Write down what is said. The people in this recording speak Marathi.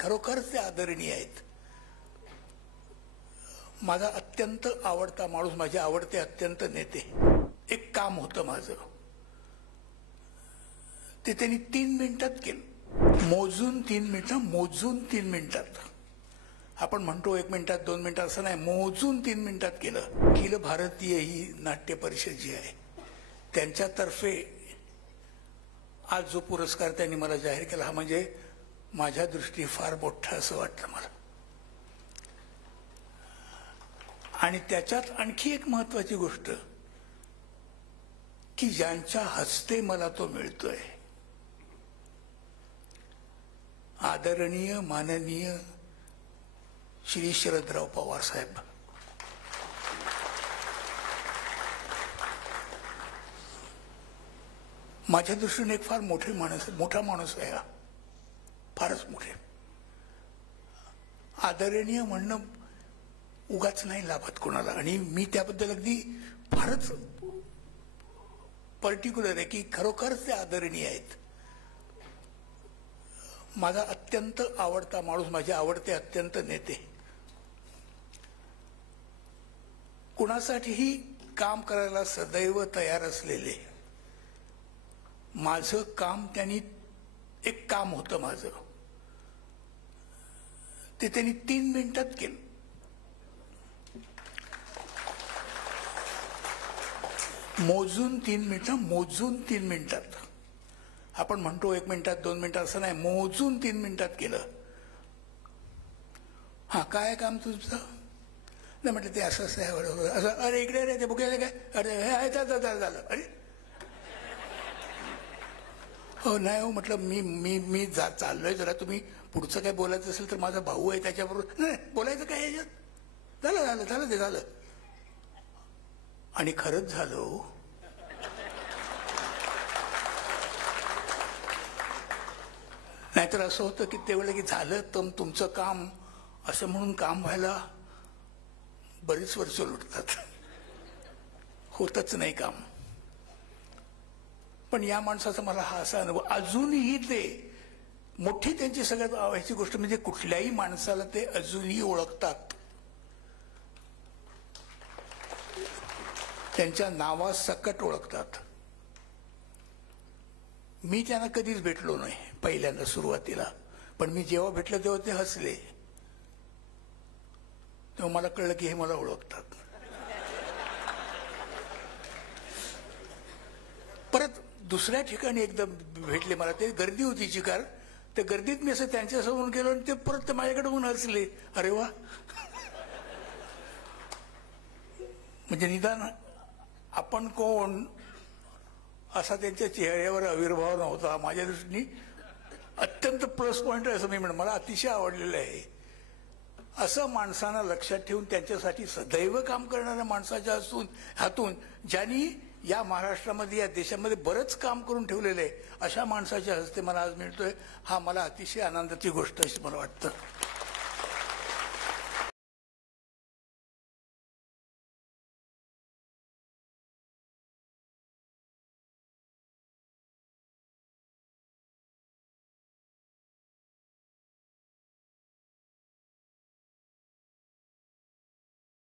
खरोखर ते आदरणीय आहेत. माझा अत्यंत आवडता माणूस, माझे आवडते अत्यंत नेते. एक काम होतं माझं, ते त्यांनी 3 मिनिटात केलं. मोजून 3 मिनिटात. आपण म्हणतो 1 मिनिटात 2 मिनिटात, असं नाही, मोजून 3 मिनिटात केलं. अखिल भारतीय ही नाट्य परिषद जी आहे त्यांच्यातर्फे आज जो पुरस्कार त्यांनी मला जाहीर केला, हा म्हणजे माझ्या दृष्टी फार मोठा असं वाटतं मला. आणि त्याच्यात आणखी एक महत्वाची गोष्ट की ज्यांच्या हस्ते मला तो मिळतोय, आदरणीय माननीय श्री शरदराव पवार साहेब. माझ्या दृष्टीने एक फार मोठा माणूस आहे हा, फारच मोठे. आदरणीय म्हणणं उगाच नाही लाभत कोणाला, आणि मी त्याबद्दल अगदी फारच पर्टिक्युलर आहे की खरोखर ते आदरणीय आहेत. माझा अत्यंत आवडता माणूस, माझे आवडते अत्यंत नेते. कुणासाठीही काम करायला सदैव तयार असलेले. माझं काम त्यांनी, एक काम होतं माझं, ते त्यांनी 3 मिनिटात केलं. मोजून 3 मिनिटात. आपण म्हणतो 1 मिनिटात 2 मिनिटात, असं नाही, मोजून 3 मिनिटात केलं. हा, काय काम तुझं? नाही म्हटलं ते असं असं. अरे इकडे रे, ते बघायला काय, अरे हे झालं. अरे हो नाही हो, म्हटलं मी चाललोय जरा, तुम्ही पुढचं काय बोलायचं असेल तर माझा भाऊ आहे त्याच्याबरोबर. नाही बोलायचं काय याच्यात, झालं. आणि खरंच झालं. नाहीतर असं होतं की तेवढं की झालं तर तुमचं काम असं म्हणून काम व्हायला बरीच वर्ष लुटतात, होतच नाही काम. पण या माणसाचा मला हा असा अनुभव अजूनही, ते मोठी त्यांची सगळ्यात आवडीची गोष्ट म्हणजे कुठल्याही माणसाला ते अजूनही ओळखतात, त्यांच्या नावासकट ओळखतात. मी त्यांना कधीच भेटलो नाही पहिल्यांदा सुरुवातीला, पण मी जेव्हा भेटलो तेव्हा ते हसले, तेव्हा मला कळलं की हे मला ओळखतात. परत दुसऱ्या ठिकाणी एकदा भेटले मला, ते गर्दी होती चिकार, त्या गर्दीत मी असं त्यांच्यासमोर गेलो आणि ते परत ते माझ्याकडे होऊन हसले. अरे वा, म्हणजे निदान आपण कोण असा त्यांच्या चेहऱ्यावर आविर्भाव नव्हता. माझ्या दृष्टीने अत्यंत प्लस पॉइंट आहे असं मी म्हणेन, मला अतिशय आवडलेलं आहे. असं माणसांना लक्षात ठेवून त्यांच्यासाठी सदैव काम करणाऱ्या माणसाच्या हातून, ज्यांनी या महाराष्ट्रामध्ये, या देशामध्ये बरंच काम करून ठेवलेलं आहे, अशा माणसाच्या हस्ते मला आज मिळतोय, हा मला अतिशय आनंदाची गोष्ट अशी मला वाटतं.